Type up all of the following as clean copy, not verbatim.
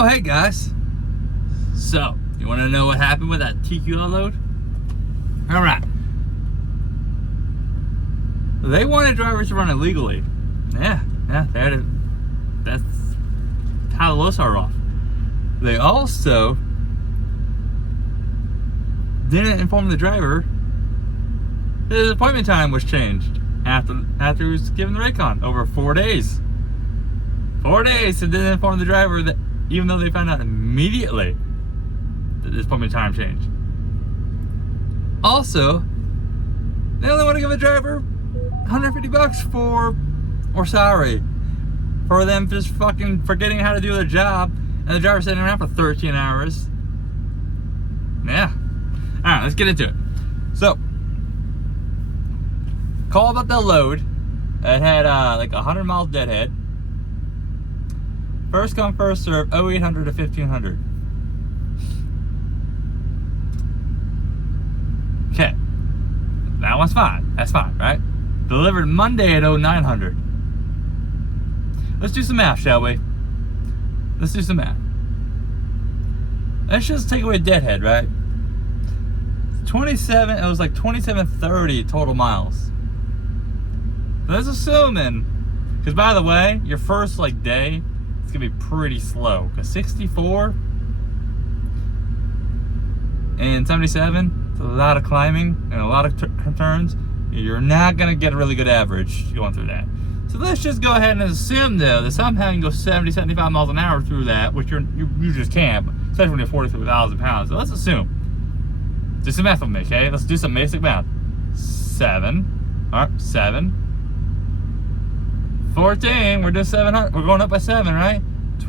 Oh, hey guys. So, you want to know what happened with that TQL load? All right. They wanted drivers to run illegally. Yeah, that's how the loads are off. They also didn't inform the driver that his appointment time was changed after he was given the Raycon over 4 days. 4 days, and didn't inform the driver that, even though they found out immediately that his appointment time changed. Also, they only want to give a driver $150 for them just fucking forgetting how to do their job, and the driver sitting around for 13 hours. Yeah. Alright, let's get into it. So, call about that load. It had like 100 miles deadhead. First come, first serve, 0800 to 1500. Okay. That one's fine. That's fine, right? Delivered Monday at 0900. Let's do some math, shall we? Let's do some math. Let's just take away deadhead, right? 27, it was like 2730 total miles. Let's assuming, because by the way, your first like day, it's gonna be pretty slow. Because 64 and 77, it's a lot of climbing and a lot of turns. You're not gonna get a really good average going through that. So let's just go ahead and assume though that somehow you can go 70, 75 miles an hour through that, which you just can't, especially when you're 43,000 pounds. So let's assume. Do some math with me, okay? Let's do some basic math. 7. All right, 7. 14. We're doing 700. We're going up by 7, right?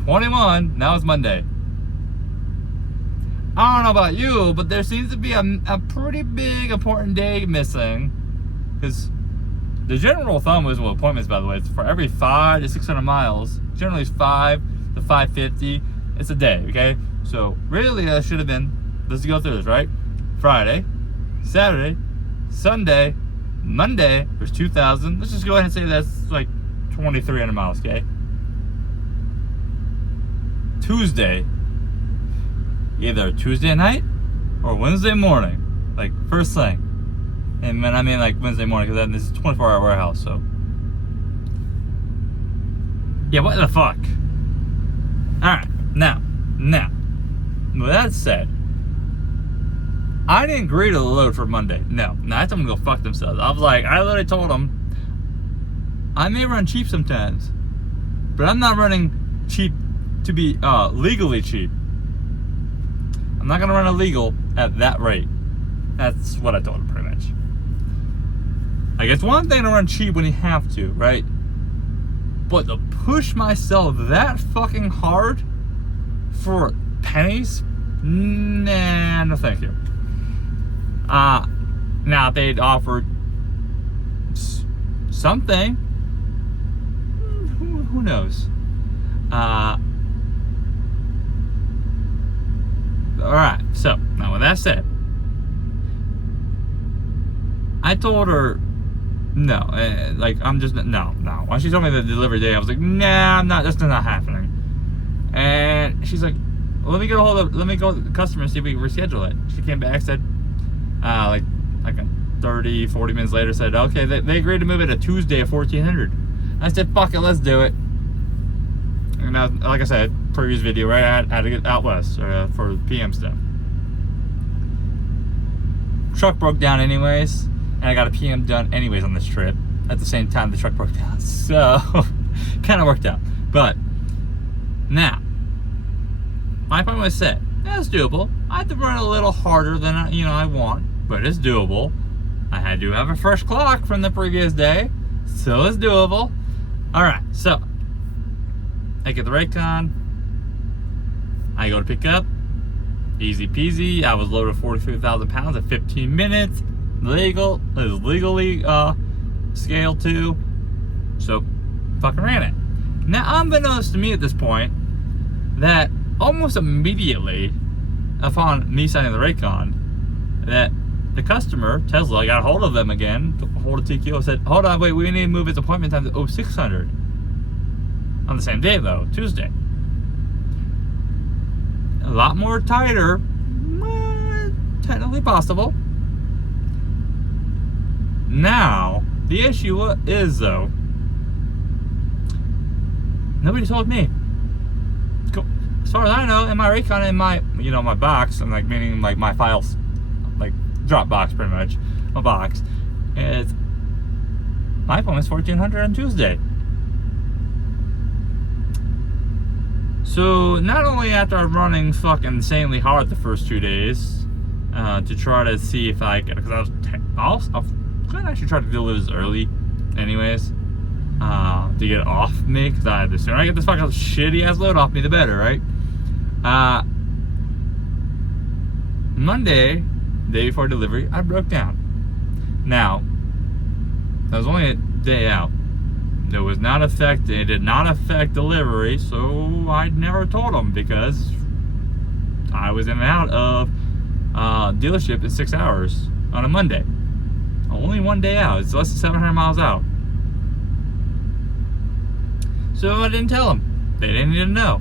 21. Now it's Monday. I don't know about you, but there seems to be a pretty big important day missing. Because the general thumb is with appointments, by the way, it's for every 5 to 600 miles. Generally, it's 5 to 550. It's a day, okay? So really, that should have been. Let's go through this, right? Friday, Saturday, Sunday, Monday, there's 2,000. Let's just go ahead and say that's like 2,300 miles, okay? Tuesday, either Tuesday night or Wednesday morning, like first thing. And I mean like Wednesday morning, because then this is a 24-hour warehouse, so. Yeah, what the fuck? Alright, now, with that said, I didn't agree to the load for Monday. No, I told them to go fuck themselves. I was like, I literally told them, I may run cheap sometimes, but I'm not running cheap to be legally cheap. I'm not gonna run illegal at that rate. That's what I told them pretty much. Like, it's one thing to run cheap when you have to, right? But to push myself that fucking hard for pennies? Nah, no thank you. Now if they'd offered something, who knows? Alright, so now with that said, I told her no, like I'm just no. When she told me the delivery day, I was like, nah, I'm not. That's not happening. And she's like, well, let me go to the customer and see if we can reschedule it. She came back, said, like 30, 40 minutes later, said, okay, they agreed to move it to Tuesday at 1400. I said, fuck it, let's do it. And now, like I said, previous video, right? I had to get out west for PM stuff. Truck broke down anyways, and I got a PM done anyways on this trip at the same time the truck broke down. So, kind of worked out. But, now, my appointment was set. That's doable. I had to run a little harder than I want, but it's doable. I had to have a fresh clock from the previous day, so it's doable. Alright, so I get the Raycon. I go to pick up. Easy peasy. I was loaded 43,000 pounds at 15 minutes. Legal. It was legally scaled too. So, fucking ran it. Now, unbeknownst to me at this point, that almost immediately upon me signing the Raycon, that the customer, Tesla, I got a hold of them again, hold of TQO, said, hold on, wait, we need to move its appointment time to 0600. On the same day though, Tuesday. a lot more tighter, technically possible. Now, the issue is, though, nobody told me. As far as I know, in my Raycon, in my, my box, and like, meaning like my files, like Dropbox pretty much, my box, is my appointment's 1400 on Tuesday. So not only after I'm running fucking insanely hard the first 2 days to try to see if I can, because I was going to actually try to deliver this early, anyways, to get it off me, because the sooner I get this fucking shitty ass load off me, the better, right? Monday, day before delivery, I broke down. Now, that was only a day out. It did not affect delivery, so I never told them, because I was in and out of dealership in 6 hours on a Monday. Only 1 day out. It's less than 700 miles out. So I didn't tell them. They didn't even know.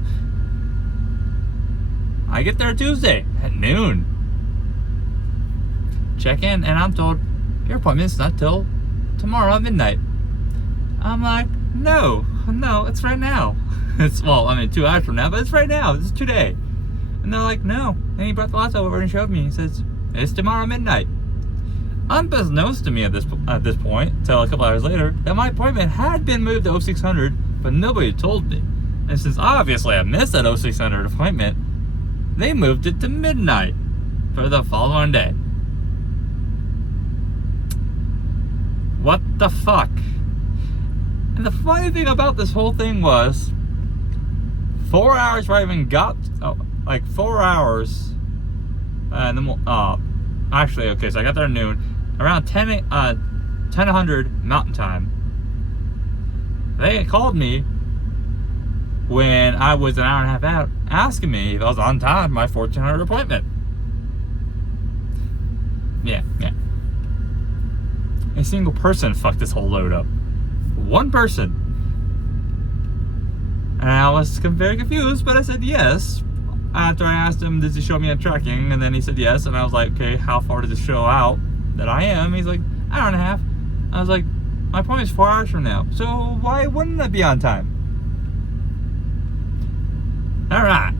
I get there Tuesday at noon. Check in, and I'm told, your appointment's not till tomorrow at midnight. I'm like, no, it's right now. It's, 2 hours from now, but it's right now. It's today. And they're like, no. And he brought the laptop over and showed me. He says, it's tomorrow midnight. Unbeknownst to me at this point, until a couple hours later, that my appointment had been moved to 0600, but nobody told me. And since obviously I missed that 0600 appointment, they moved it to midnight for the following day. What the fuck? And the funny thing about this whole thing was, 4 hours before I even got, 4 hours, and then, actually, okay, so I got there at noon, around 10:00 Mountain Time. They called me when I was an hour and a half out, asking me if I was on time for my 1400 appointment. Yeah. A single person fucked this whole load up. One person. And I was very confused, but I said yes. After I asked him, does he show me a tracking? And then he said yes. And I was like, okay, how far does it show out that I am? He's like, hour and a half. I was like, my appointment's 4 hours from now. So why wouldn't I be on time? Alright.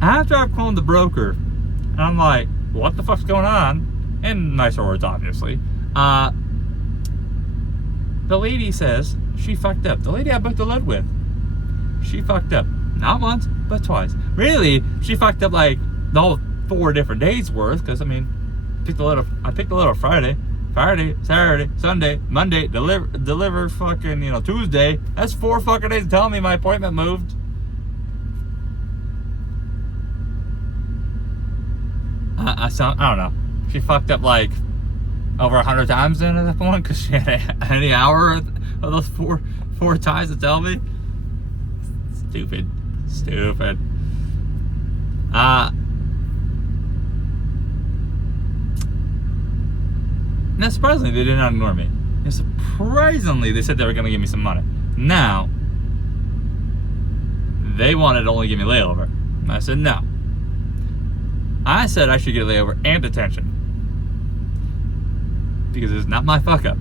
After I've called the broker, and I'm like, what the fuck's going on? In nicer words, obviously. The lady says she fucked up. The lady I booked the load with, she fucked up. Not once, but twice. Really, she fucked up like the whole 4 different days worth. Because I picked the load up Friday, Saturday, Sunday, Monday, deliver fucking Tuesday. That's 4 fucking days telling me my appointment moved. I don't know. She fucked up like over 100 times then at that point, because she had any hour of those four times to tell me. Stupid. Now, surprisingly, they did not ignore me. And surprisingly, they said they were going to give me some money. Now, they wanted to only give me layover. And I said no. I said I should get layover and detention. Because it's not my fuck up.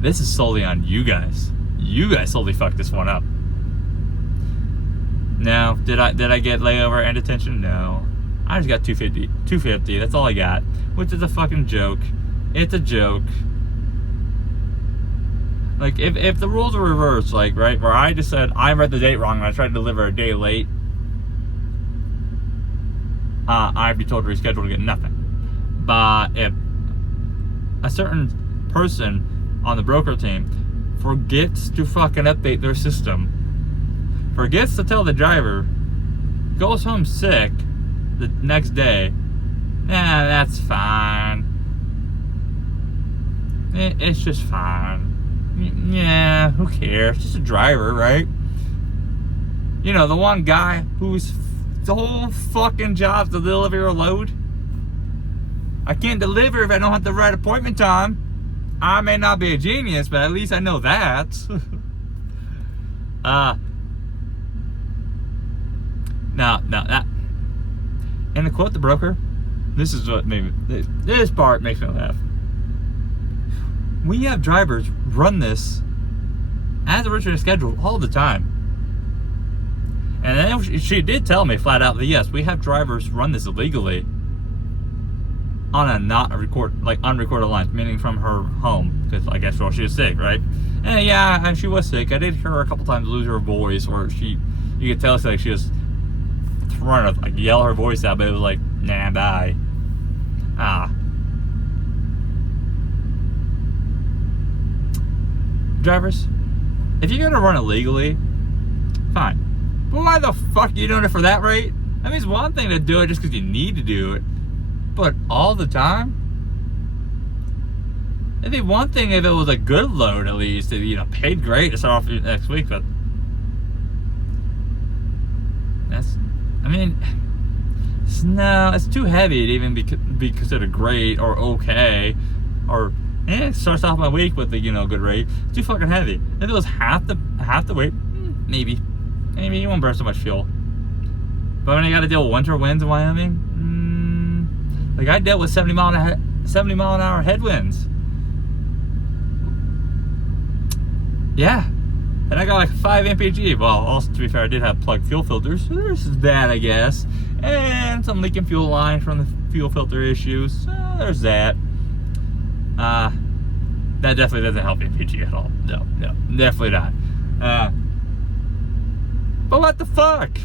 This is solely on you guys. You guys solely fucked this one up. Now, did I get layover and detention? No. I just got $250. That's all I got. Which is a fucking joke. It's a joke. Like, if the rules are reversed, like, right, where I just said I read the date wrong and I tried to deliver a day late, I'd be told to reschedule to get nothing. But if a certain person on the broker team forgets to fucking update their system, forgets to tell the driver, goes home sick the next day, that's fine. It's just fine. Yeah, who cares? Just a driver, right? The one guy whose the whole fucking job's to deliver a load. I can't deliver if I don't have the right appointment time. I may not be a genius, but at least I know that. No, that. And to quote the broker, this is what made me. This part makes me laugh. We have drivers run this as originally scheduled all the time. And then she did tell me flat out that yes, we have drivers run this illegally on a unrecorded line, meaning from her home, because I guess she was sick, right? And yeah, and she was sick. I did hear her a couple times lose her voice, or you could tell like she was trying to like yell her voice out, but it was like, nah, bye. Drivers, if you're gonna run illegally, fine. But why the fuck are you doing it for that rate? I mean, it's one thing to do it just because you need to do it, but all the time? It'd be one thing if it was a good load, at least, if, paid great to start off next week, but it's too heavy to even be considered great or okay, or it starts off my week with a good rate. It's too fucking heavy. If it was half the weight, maybe you won't burn so much fuel. But when you got to deal with winter winds in Wyoming, like I dealt with 70 mile an hour headwinds. Yeah, and I got like 5 mpg. Well, also to be fair, I did have plugged fuel filters, so there's that, I guess, and some leaking fuel line from the fuel filter issues. So there's that. That definitely doesn't help mpg at all. No, definitely not. But what the fuck?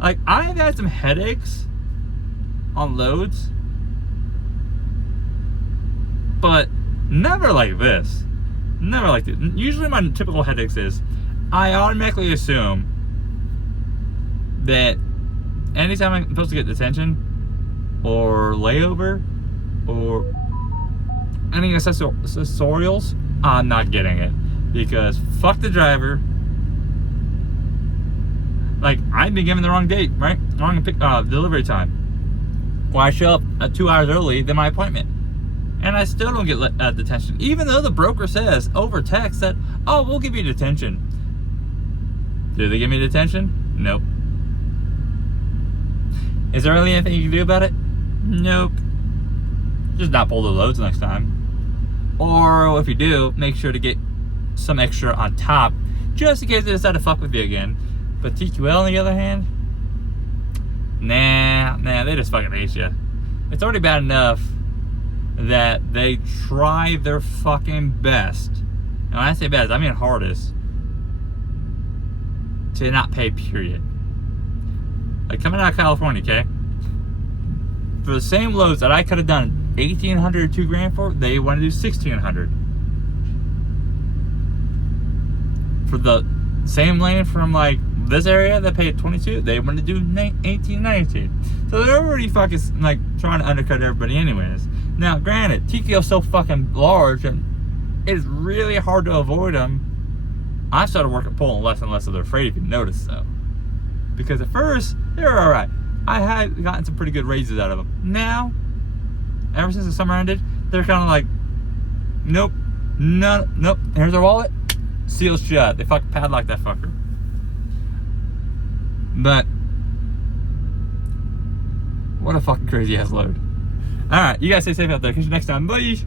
Like, I've had some headaches on loads, but never like this. Never like this. Usually my typical headaches is I automatically assume that anytime I'm supposed to get detention or layover or any accessorials, I'm not getting it. Because fuck the driver. Like, I've been given the wrong date, right? Wrong delivery time. Well, I show up 2 hours early than my appointment. And I still don't get detention. Even though the broker says over text that, oh, we'll give you detention. Do they give me detention? Nope. Is there really anything you can do about it? Nope. Just not pull the loads next time. Or if you do, make sure to get some extra on top, just in case they decide to fuck with you again. But TQL, on the other hand, nah, they just fucking hate you. It's already bad enough that they try their fucking best, and when I say best, I mean hardest, to not pay, period. Like, coming out of California, okay? For the same loads that I could have done $1,800 or $2,000 for, they want to do $1,600. For the same lane from like this area that paid $22, they want to do $18, $19. So they're already fucking like trying to undercut everybody anyways. Now, granted, TQL's so fucking large and it's really hard to avoid them. I started pulling less and less of their freight, if you notice, though. Because at first, they were alright. I had gotten some pretty good raises out of them. Now, ever since the summer ended, they're kind of like, nope, nope. Here's our wallet, sealed shut. They fucking padlock that fucker. But what a fucking crazy ass load. Alright, you guys stay safe out there. Catch you next time. Bye.